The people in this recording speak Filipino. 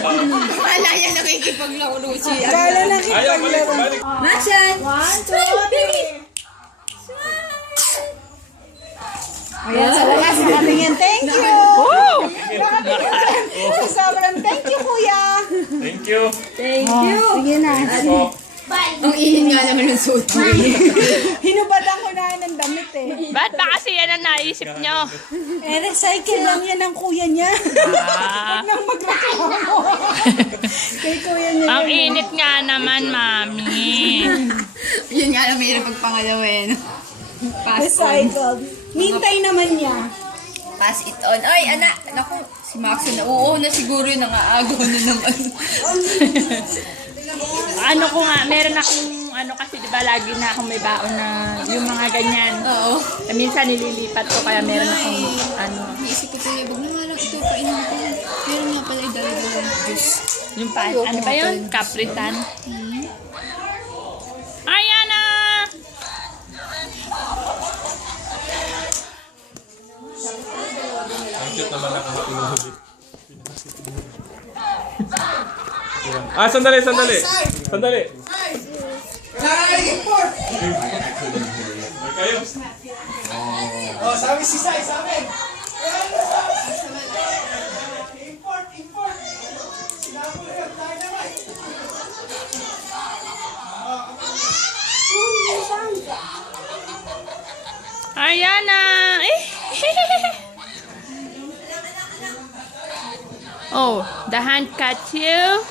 Wala yan nakikipaglaro siya. Kala nakikipaglaro. Nasaan? 1, 2, 3. Ayan, sa wakas, nakatingin. Thank you! Nakatingin. Sobrang thank you, kuya. Thank you. Thank you. Sige na. Po. Ang ihin nga naman ng suot mo. Hinubadan ko na ng damit eh. Ba't ba kasi yan ang naisip nyo? Recycle lang yan ng kuya niya. Huwag nang magreklamo. Kay kuya niya. Ang init nga naman, mami. Yun nga lang mayroon pagpangalawin. Pass on. Recycled. Hintay naman niya. Pass it on. Ay, anak. Naku, si Maxo na. Oo na siguro yun. Nangaagaw na naman. Ano ko nga, meron akong, kasi diba lagi na akong may baon na yung mga ganyan. Oo. Minsan nililipat ko, kaya meron akong, Naisip ko tuloy, wag na nga lang ito painom ko. Meron nga pala idalawang juice. yung ano ba yun? Kapritan. Ayan na! Ang cute naman nakakapinuhuli. Sandali. Sandali. Kayo. Oh, sabi si Sai, sabi. Import. Sinabi ko yun, tayo naman. Ayan na! Oh, the hand cut you.